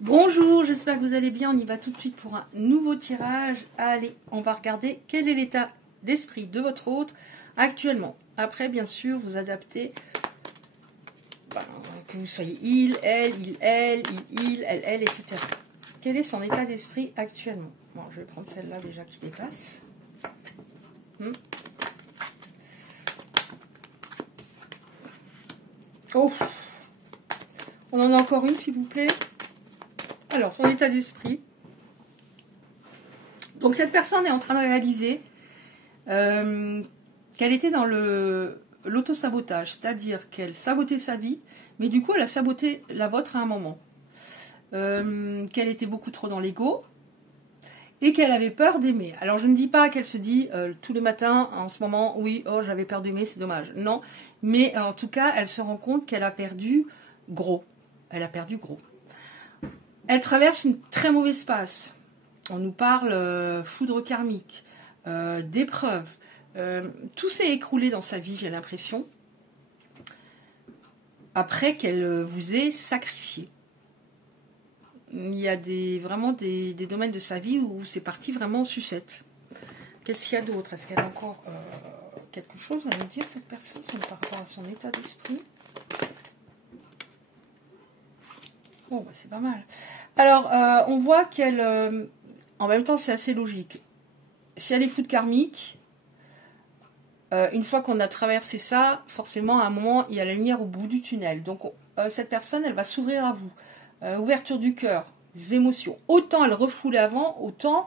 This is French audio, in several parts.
Bonjour, j'espère que vous allez bien. On y va tout de suite pour un nouveau tirage. Allez, on va regarder quel est l'état d'esprit de votre hôte actuellement. Après, bien sûr, vous adaptez, que vous soyez il, elle, etc. Quel est son état d'esprit actuellement? Bon, je vais prendre celle-là déjà qui dépasse. Oh, on en a encore une, s'il vous plaît. Alors, son état d'esprit. Donc, cette personne est en train de réaliser qu'elle était dans l'auto-sabotage, c'est-à-dire qu'elle sabotait sa vie, mais du coup, elle a saboté la vôtre à un moment. Qu'elle était beaucoup trop dans l'ego et qu'elle avait peur d'aimer. Alors, je ne dis pas qu'elle se dit tous les matins, en ce moment, oui, oh, j'avais peur d'aimer, c'est dommage. Non, mais en tout cas, elle se rend compte qu'elle a perdu gros. Elle a perdu gros. Elle traverse une très mauvaise passe. On nous parle foudre karmique, d'épreuves. Tout s'est écroulé dans sa vie, j'ai l'impression, après qu'elle vous ait sacrifié. Il y a vraiment des domaines de sa vie où c'est parti vraiment en sucette. Qu'est-ce qu'il y a d'autre? Est-ce qu'elle a encore quelque chose à nous dire, cette personne, par rapport à son état d'esprit? Bon, bah, c'est pas mal. Alors, on voit qu'elle... en même temps, c'est assez logique. Si elle est foudre karmique, une fois qu'on a traversé ça, forcément, à un moment, il y a la lumière au bout du tunnel. Donc, cette personne, elle va s'ouvrir à vous. Ouverture du cœur, des émotions. Autant elle refoulait avant, autant,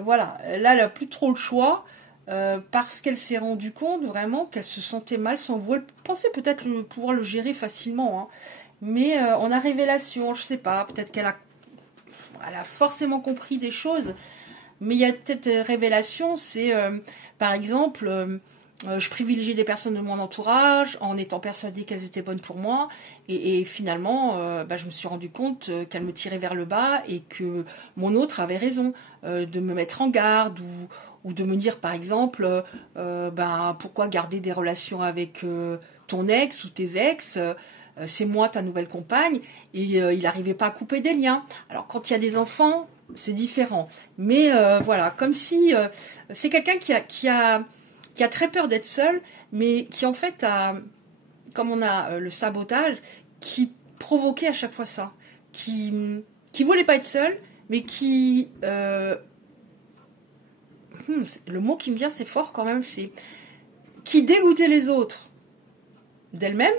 voilà, là, elle n'a plus trop le choix, parce qu'elle s'est rendue compte vraiment qu'elle se sentait mal sans vous. Elle pensait peut-être pouvoir le gérer facilement, hein. Mais on a révélation, je sais pas, peut-être qu'elle a forcément compris des choses. Mais il y a peut-être révélation, c'est par exemple, je privilégiais des personnes de mon entourage en étant persuadée qu'elles étaient bonnes pour moi. Et finalement, je me suis rendu compte qu'elles me tiraient vers le bas et que mon autre avait raison de me mettre en garde ou de me dire par exemple, pourquoi garder des relations avec ton ex ou tes ex, c'est moi ta nouvelle compagne. Et il n'arrivait pas à couper des liens. Alors quand il y a des enfants, c'est différent. Mais voilà, comme si c'est quelqu'un qui a très peur d'être seul, mais qui en fait a, comme on a le sabotage, qui provoquait à chaque fois ça, qui voulait pas être seul, mais qui le mot qui me vient, c'est fort quand même, c'est qui dégoûtait les autres d'elle-même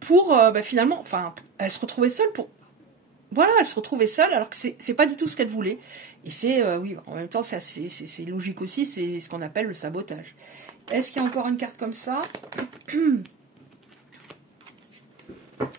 pour finalement, enfin, elle se retrouvait seule pour. Voilà, elle se retrouvait seule alors que c'est pas du tout ce qu'elle voulait. Et c'est, oui, en même temps, c'est logique aussi, c'est ce qu'on appelle le sabotage. Est-ce qu'il y a encore une carte comme ça?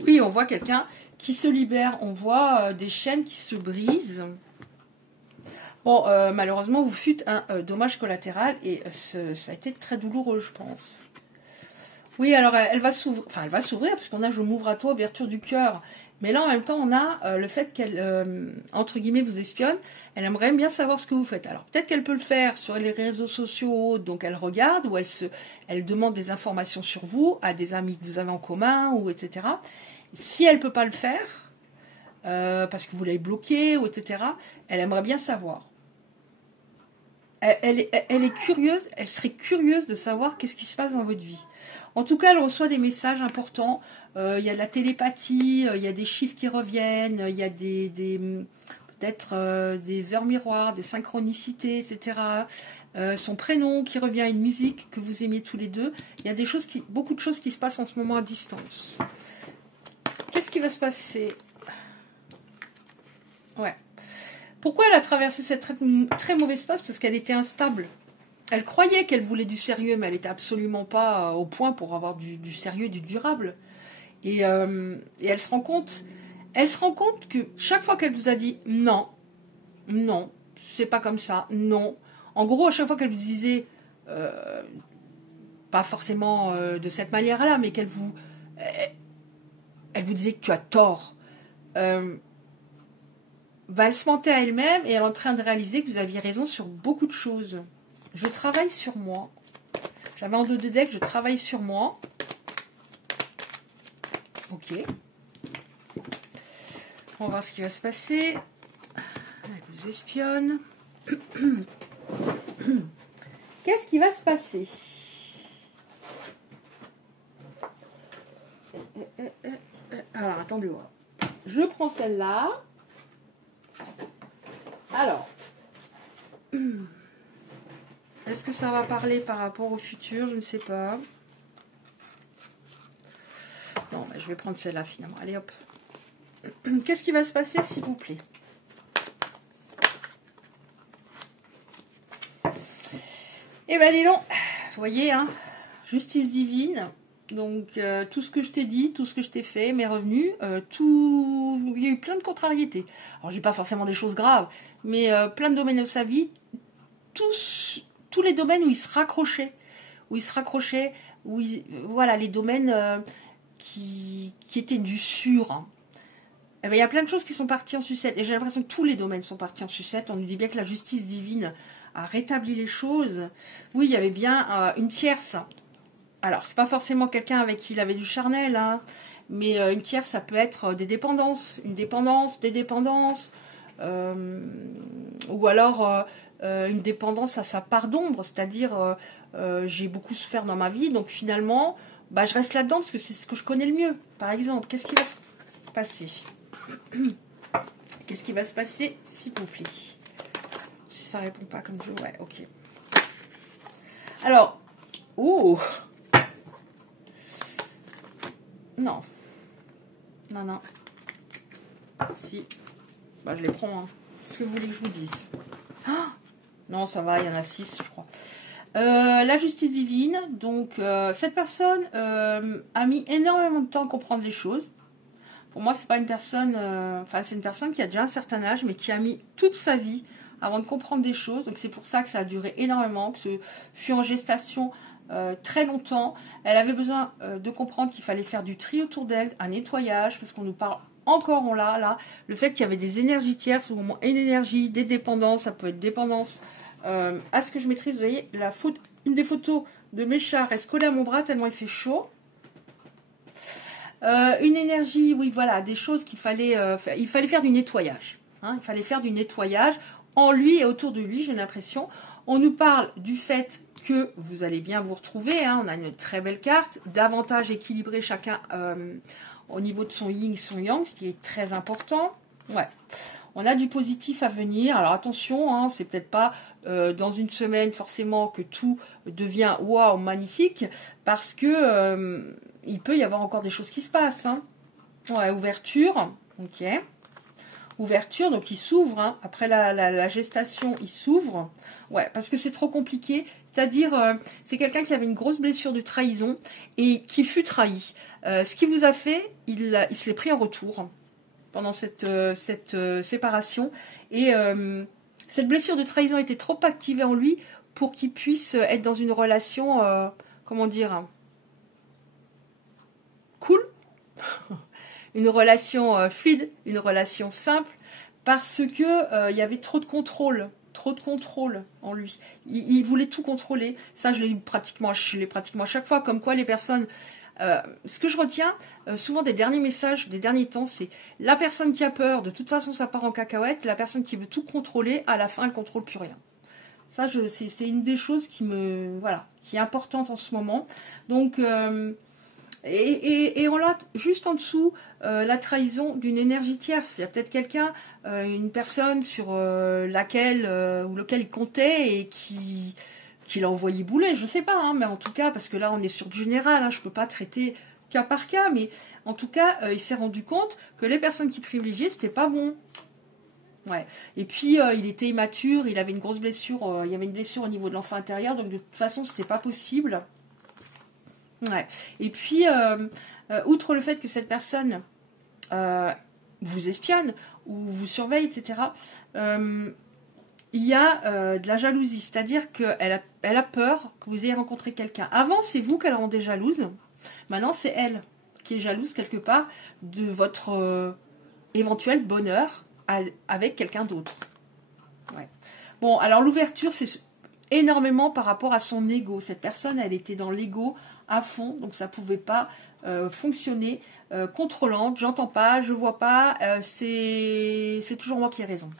Oui, on voit quelqu'un qui se libère, on voit des chaînes qui se brisent. Bon, malheureusement, vous fûtes un dommage collatéral et ça a été très douloureux, je pense. Oui, alors elle va s'ouvrir, enfin elle va s'ouvrir parce qu'on a je m'ouvre à toi, ouverture du cœur. Mais là en même temps on a le fait qu'elle, entre guillemets, vous espionne. Elle aimerait bien savoir ce que vous faites. Alors peut-être qu'elle peut le faire sur les réseaux sociaux, donc elle regarde ou elle demande des informations sur vous à des amis que vous avez en commun ou etc. Si elle peut pas le faire, parce que vous l'avez bloqué ou etc., elle aimerait bien savoir. Elle est curieuse, elle serait curieuse de savoir qu'est-ce qui se passe dans votre vie. En tout cas, elle reçoit des messages importants. Il y a de la télépathie, il y a des chiffres qui reviennent, il y a peut-être des heures miroirs, des synchronicités, etc. Son prénom qui revient, une musique que vous aimiez tous les deux. Il y a beaucoup de choses qui se passent en ce moment à distance. Qu'est-ce qui va se passer? Ouais. Pourquoi elle a traversé cette très mauvaise passe? Parce qu'elle était instable. Elle croyait qu'elle voulait du sérieux, mais elle n'était absolument pas au point pour avoir du sérieux et du durable. Et elle se rend compte que chaque fois qu'elle vous a dit non, non, c'est pas comme ça, non. En gros, à chaque fois qu'elle vous disait, pas forcément de cette manière-là, mais elle vous disait que tu as tort. Elle se mentait à elle-même et elle est en train de réaliser que vous aviez raison sur beaucoup de choses. Je travaille sur moi. J'avais en dos de deck, je travaille sur moi. Ok. On va voir ce qui va se passer. Elle vous espionne. Qu'est-ce qui va se passer? Alors, attendez voir. Je prends celle-là. Alors, est-ce que ça va parler par rapport au futur? Je ne sais pas. Non, mais je vais prendre celle-là finalement. Allez, hop. Qu'est-ce qui va se passer, s'il vous plaît? Eh ben, dis donc. Vous voyez, hein, justice divine. Donc, tout ce que je t'ai dit, tout ce que je t'ai fait, mes revenus, tout... Il y a eu plein de contrariétés. Alors, je dis pas forcément des choses graves, mais plein de domaines de sa vie, tous les domaines où il se raccrochait, voilà, les domaines qui étaient du sûr. Hein. Eh ben, il y a plein de choses qui sont parties en sucette, et j'ai l'impression que tous les domaines sont partis en sucette. On nous dit bien que la justice divine a rétabli les choses. Oui, il y avait bien une tierce. Alors, c'est pas forcément quelqu'un avec qui il avait du charnel, hein, mais une tierce, ça peut être des dépendances, une dépendance, des dépendances, ou alors une dépendance à sa part d'ombre, c'est-à-dire j'ai beaucoup souffert dans ma vie, donc finalement, bah, je reste là-dedans parce que c'est ce que je connais le mieux. Par exemple, qu'est-ce qui va se passer? Qu'est-ce qui va se passer, s'il vous plaît? Si ça répond pas comme je... Ouais, ok. Alors, oh! Non. Non, non. Si. Bah, je les prends. Hein. Qu'est-ce que vous voulez que je vous dise? Ah non, ça va, il y en a 6, je crois. La justice divine. Donc, cette personne a mis énormément de temps à comprendre les choses. Pour moi, c'est pas une personne... Enfin, c'est une personne qui a déjà un certain âge, mais qui a mis toute sa vie avant de comprendre des choses. Donc, c'est pour ça que ça a duré énormément, que ce fut en gestation... très longtemps, elle avait besoin de comprendre qu'il fallait faire du tri autour d'elle, un nettoyage, parce qu'on nous parle encore là, le fait qu'il y avait des énergies tierces, au moment une énergie, des dépendances, ça peut être dépendance à ce que je maîtrise. Vous voyez, une des photos de mes chats reste collée à mon bras tellement il fait chaud. Une énergie, oui, voilà, des choses qu'il fallait, il fallait faire du nettoyage. Hein, il fallait faire du nettoyage en lui et autour de lui, j'ai l'impression. On nous parle du fait que vous allez bien vous retrouver, hein, on a une très belle carte, davantage équilibré chacun au niveau de son yin, son yang, ce qui est très important. Ouais. On a du positif à venir. Alors attention, hein, c'est peut-être pas dans une semaine forcément que tout devient waouh, magnifique, parce que il peut y avoir encore des choses qui se passent. Hein. Ouais, ouverture, ok. Ouverture, donc il s'ouvre, hein. Après la gestation, il s'ouvre. Ouais, parce que c'est trop compliqué. C'est-à-dire, c'est quelqu'un qui avait une grosse blessure de trahison et qui fut trahi. Ce qu'il vous a fait, il se l'est pris en retour pendant cette séparation. Et cette blessure de trahison était trop activée en lui pour qu'il puisse être dans une relation, comment dire, cool. Une relation fluide, une relation simple, parce que il y avait trop de contrôle en lui. Il voulait tout contrôler. Ça, je l'ai pratiquement à chaque fois. Comme quoi, les personnes... ce que je retiens souvent des derniers messages, des derniers temps, c'est la personne qui a peur, de toute façon, ça part en cacahuète. La personne qui veut tout contrôler, à la fin, elle ne contrôle plus rien. Ça, c'est une des choses qui est importante en ce moment. Donc... Et on a juste en dessous la trahison d'une énergie tierce. Il y a peut-être quelqu'un, une personne sur laquelle ou lequel il comptait et qui l'a envoyé bouler. Je ne sais pas, hein, mais en tout cas, parce que là on est sur du général, hein, je ne peux pas traiter cas par cas, mais en tout cas, il s'est rendu compte que les personnes qui privilégiaient, c'était pas bon. Ouais. Et puis il était immature, il avait une grosse blessure, il y avait une blessure au niveau de l'enfant intérieur, donc de toute façon, c'était pas possible. Ouais. Et puis, outre le fait que cette personne vous espionne ou vous surveille, etc., il y a de la jalousie. C'est-à-dire qu'elle a peur que vous ayez rencontré quelqu'un. Avant, c'est vous qu'elle rendait jalouse. Maintenant, c'est elle qui est jalouse quelque part de votre éventuel bonheur avec quelqu'un d'autre. Ouais. Bon, alors l'ouverture, c'est énormément par rapport à son ego. Cette personne, elle était dans l'ego à fond, donc ça ne pouvait pas fonctionner. Contrôlante, j'entends pas, je vois pas, c'est toujours moi qui ai raison.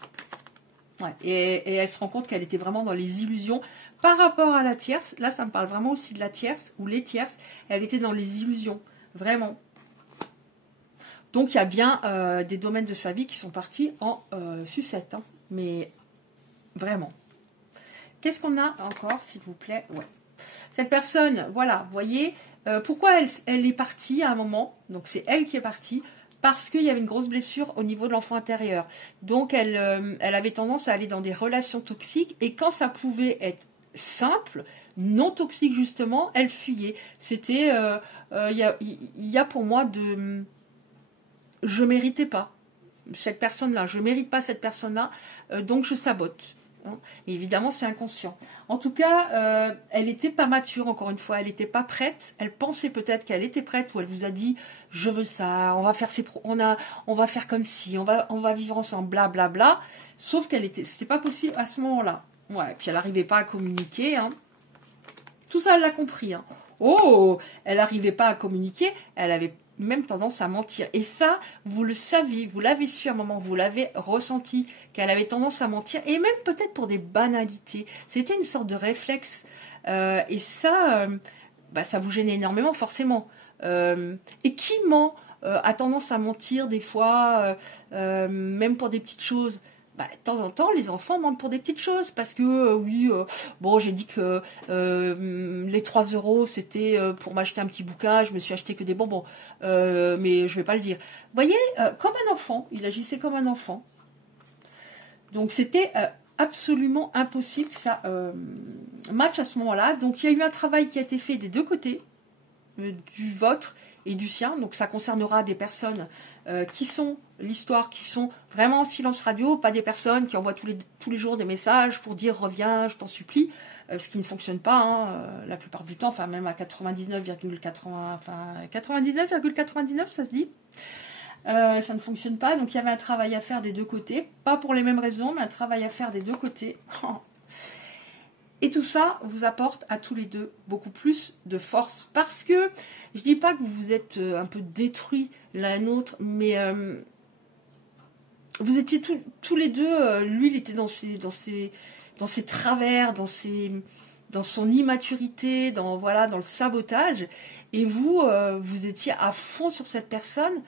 Ouais. Et elle se rend compte qu'elle était vraiment dans les illusions par rapport à la tierce. Là, ça me parle vraiment aussi de la tierce, ou les tierces. Elle était dans les illusions, vraiment. Donc, il y a bien des domaines de sa vie qui sont partis en sucette. Hein. Mais vraiment. Qu'est-ce qu'on a encore, s'il vous plaît? Ouais. Cette personne, voilà, vous voyez, pourquoi elle est partie à un moment? Donc, c'est elle qui est partie. Parce qu'il y avait une grosse blessure au niveau de l'enfant intérieur. Donc, elle avait tendance à aller dans des relations toxiques. Et quand ça pouvait être simple, non toxique justement, elle fuyait. C'était, y a pour moi de... Je méritais pas cette personne-là. Je mérite pas cette personne-là. Donc, je sabote. Hein. Mais évidemment, c'est inconscient. En tout cas, elle n'était pas mature, encore une fois. Elle n'était pas prête. Elle pensait peut-être qu'elle était prête, ou elle vous a dit « Je veux ça, on va faire, on va faire comme si, on va vivre ensemble, blablabla. Bla, bla. » Sauf c'était pas possible à ce moment-là. Ouais, puis elle n'arrivait pas à communiquer. Hein. Tout ça, elle l'a compris. Hein. Oh, elle n'arrivait pas à communiquer. Elle avait même tendance à mentir. Et ça, vous le saviez, vous l'avez su à un moment, vous l'avez ressenti, qu'elle avait tendance à mentir, et même peut-être pour des banalités. C'était une sorte de réflexe. Et ça, ça vous gênait énormément, forcément. Et qui ment a tendance à mentir des fois, même pour des petites choses. De temps en temps, les enfants mentent pour des petites choses parce que, bon, j'ai dit que les 3 euros, c'était pour m'acheter un petit bouquin, je me suis acheté que des bonbons, mais je vais pas le dire. Vous voyez, comme un enfant, il agissait comme un enfant. Donc, c'était absolument impossible que ça matche à ce moment-là. Donc, il y a eu un travail qui a été fait des deux côtés, du vôtre et du sien. Donc, ça concernera des personnes qui sont l'histoire, qui sont vraiment en silence radio, pas des personnes qui envoient tous les jours des messages pour dire reviens, je t'en supplie, ce qui ne fonctionne pas hein, la plupart du temps, enfin même à 99,99 ça se dit. Ça ne fonctionne pas, donc il y avait un travail à faire des deux côtés, pas pour les mêmes raisons, mais un travail à faire des deux côtés. Et tout ça vous apporte à tous les deux beaucoup plus de force. Parce que, je dis pas que vous vous êtes un peu détruits l'un l'autre, mais vous étiez tous les deux, lui il était dans ses travers, dans son immaturité, dans le sabotage. Et vous, vous étiez à fond sur cette personne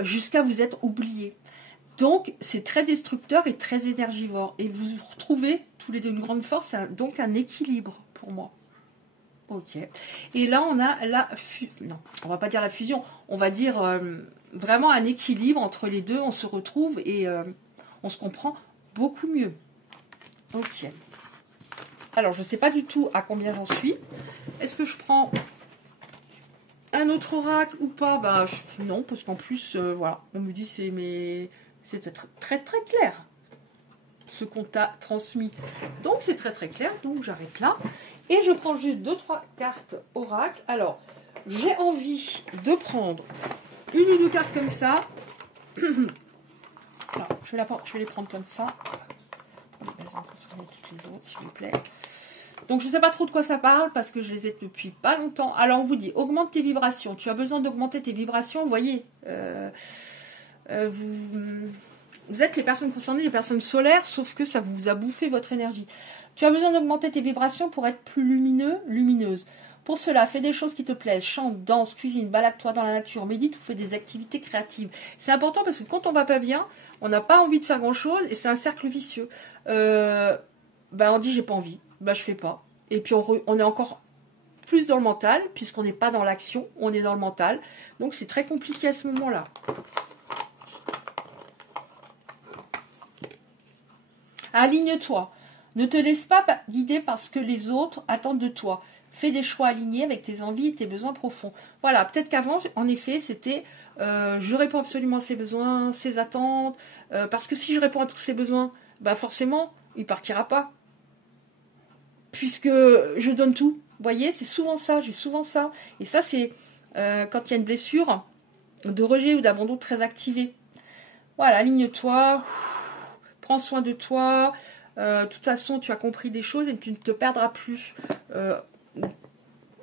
jusqu'à vous être oublié. Donc, c'est très destructeur et très énergivore. Et vous vous retrouvez tous les deux une grande force, donc un équilibre pour moi. Ok. Et là, on a non, on va pas dire la fusion, on va dire vraiment un équilibre entre les deux. On se retrouve et on se comprend beaucoup mieux. Ok. Alors, je ne sais pas du tout à combien j'en suis. Est-ce que je prends un autre oracle ou pas? Non, parce qu'en plus, voilà, on me dit c'est très très clair ce qu'on t'a transmis. Donc c'est très très clair, donc j'arrête là. Et je prends juste 2-3 cartes oracle. Alors, j'ai envie de prendre une ou deux cartes comme ça. Alors, je vais les prendre comme ça. Toutes les autres, s'il vous plaît. Donc je ne sais pas trop de quoi ça parle parce que je les ai depuis pas longtemps. Alors on vous dit, augmente tes vibrations. Tu as besoin d'augmenter tes vibrations, vous voyez. Vous êtes les personnes concernées, les personnes solaires, sauf que ça vous a bouffé votre énergie. Tu as besoin d'augmenter tes vibrations pour être plus lumineuse. Pour cela, fais des choses qui te plaisent. Chante, danse, cuisine, balade-toi dans la nature, médite ou fais des activités créatives. C'est important parce que quand on va pas bien, on n'a pas envie de faire grand-chose et c'est un cercle vicieux. On dit j'ai pas envie, je fais pas. Et puis on est encore plus dans le mental, puisqu'on n'est pas dans l'action, on est dans le mental. Donc c'est très compliqué à ce moment-là. Aligne-toi. Ne te laisse pas guider par ce que les autres attendent de toi. Fais des choix alignés avec tes envies et tes besoins profonds. Voilà, peut-être qu'avant, en effet, c'était je réponds absolument à ses besoins, ses attentes, parce que si je réponds à tous ses besoins, forcément, il partira pas. Puisque je donne tout. Vous voyez, c'est souvent ça, j'ai souvent ça. Et ça, c'est quand il y a une blessure de rejet ou d'abandon très activée. Voilà, aligne-toi, prends soin de toi. De toute façon, tu as compris des choses et tu ne te perdras plus.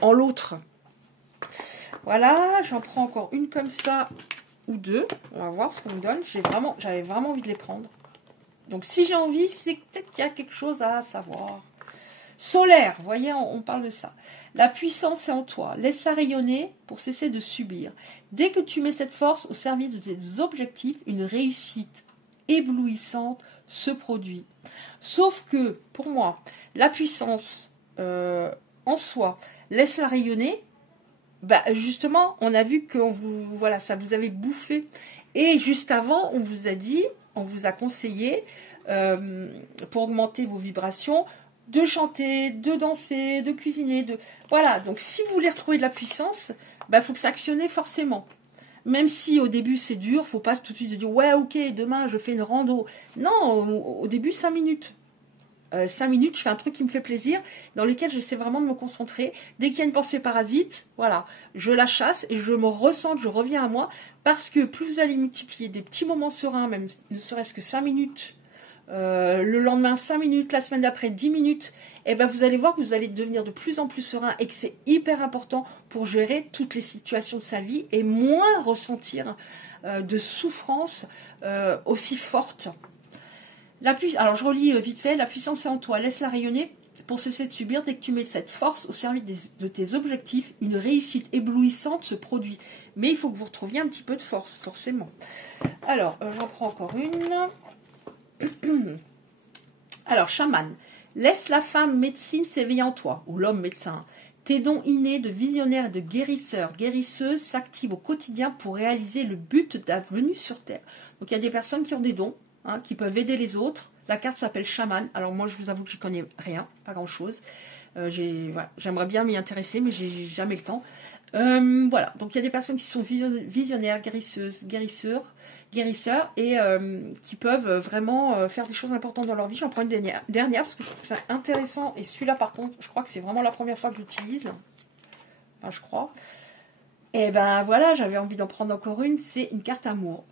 en l'autre. Voilà, j'en prends encore une comme ça ou deux. On va voir ce qu'on me donne. J'avais vraiment envie de les prendre. Donc si j'ai envie, c'est peut-être qu'il y a quelque chose à savoir. Solaire, vous voyez, on parle de ça. La puissance est en toi. Laisse-la rayonner pour cesser de subir. Dès que tu mets cette force au service de tes objectifs, une réussite éblouissante se produit. Sauf que, pour moi, la puissance en soi, laisse-la rayonner. Bah, justement, on a vu que voilà, ça vous avait bouffé. Et juste avant, on vous a dit, on vous a conseillé, pour augmenter vos vibrations, de chanter, de danser, de cuisiner. Voilà, donc si vous voulez retrouver de la puissance, bah, faut que ça actionne forcément. Même si au début c'est dur, faut pas tout de suite se dire ouais ok demain je fais une rando. Non, au début 5 minutes. 5 minutes, je fais un truc qui me fait plaisir, dans lequel j'essaie vraiment de me concentrer. Dès qu'il y a une pensée parasite, voilà, je la chasse et je me ressens, je reviens à moi, parce que plus vous allez multiplier des petits moments sereins, même ne serait-ce que 5 minutes, le lendemain 5 minutes, la semaine d'après 10 minutes, et ben vous allez voir que vous allez devenir de plus en plus serein et que c'est hyper important pour gérer toutes les situations de sa vie et moins ressentir de souffrance aussi forte. Alors je relis vite fait, la puissance est en toi, laisse-la rayonner pour cesser de subir. Dès que tu mets cette force au service de tes objectifs, une réussite éblouissante se produit. Mais il faut que vous retrouviez un petit peu de force, forcément. Alors, j'en prends encore une. Alors, chaman, laisse la femme médecine s'éveiller en toi, ou l'homme médecin. Tes dons innés de visionnaire et de guérisseur, guérisseuse s'activent au quotidien pour réaliser le but de ta venue sur Terre. Donc, il y a des personnes qui ont des dons, qui peuvent aider les autres. La carte s'appelle chaman. Alors moi, je vous avoue que j'y connais rien, pas grand-chose. Voilà, j'aimerais bien m'y intéresser, mais j'ai jamais le temps. Voilà, donc il y a des personnes qui sont visionnaires, guérisseuses, guérisseurs, et qui peuvent vraiment faire des choses importantes dans leur vie. J'en prends une dernière parce que je trouve ça intéressant. Et celui-là, par contre, je crois que c'est vraiment la première fois que j'utilise. Enfin, je crois. Et ben voilà, j'avais envie d'en prendre encore une. C'est une carte amour.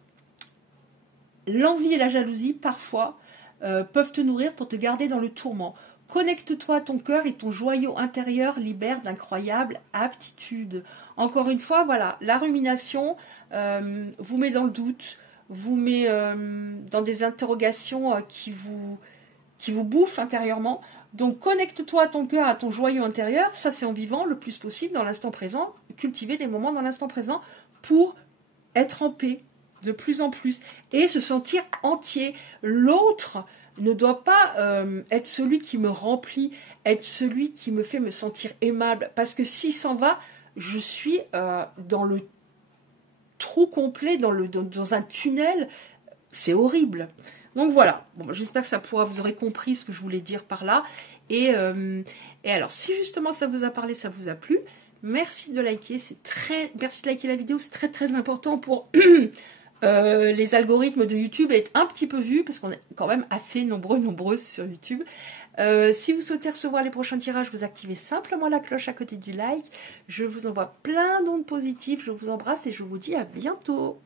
L'envie et la jalousie, parfois, peuvent te nourrir pour te garder dans le tourment. Connecte-toi à ton cœur et ton joyau intérieur libère d'incroyables aptitudes. Encore une fois, voilà, la rumination vous met dans le doute, vous met dans des interrogations qui vous bouffent intérieurement. Donc, connecte-toi à ton cœur, à ton joyau intérieur. Ça, c'est en vivant le plus possible dans l'instant présent. Cultiver des moments dans l'instant présent pour être en paix. De plus en plus, et se sentir entier. L'autre ne doit pas être celui qui me remplit, être celui qui me fait me sentir aimable, parce que s'il s'en va, je suis dans le trou complet, dans un tunnel, c'est horrible. Donc voilà, bon, j'espère que vous aurez compris ce que je voulais dire par là, et alors si justement ça vous a parlé, ça vous a plu, merci de liker, merci de liker la vidéo, c'est très très important pour les algorithmes de YouTube être un petit peu vus, parce qu'on est quand même assez nombreuses sur YouTube. Si vous souhaitez recevoir les prochains tirages, vous activez simplement la cloche à côté du like. Je vous envoie plein d'ondes positives, je vous embrasse et je vous dis à bientôt.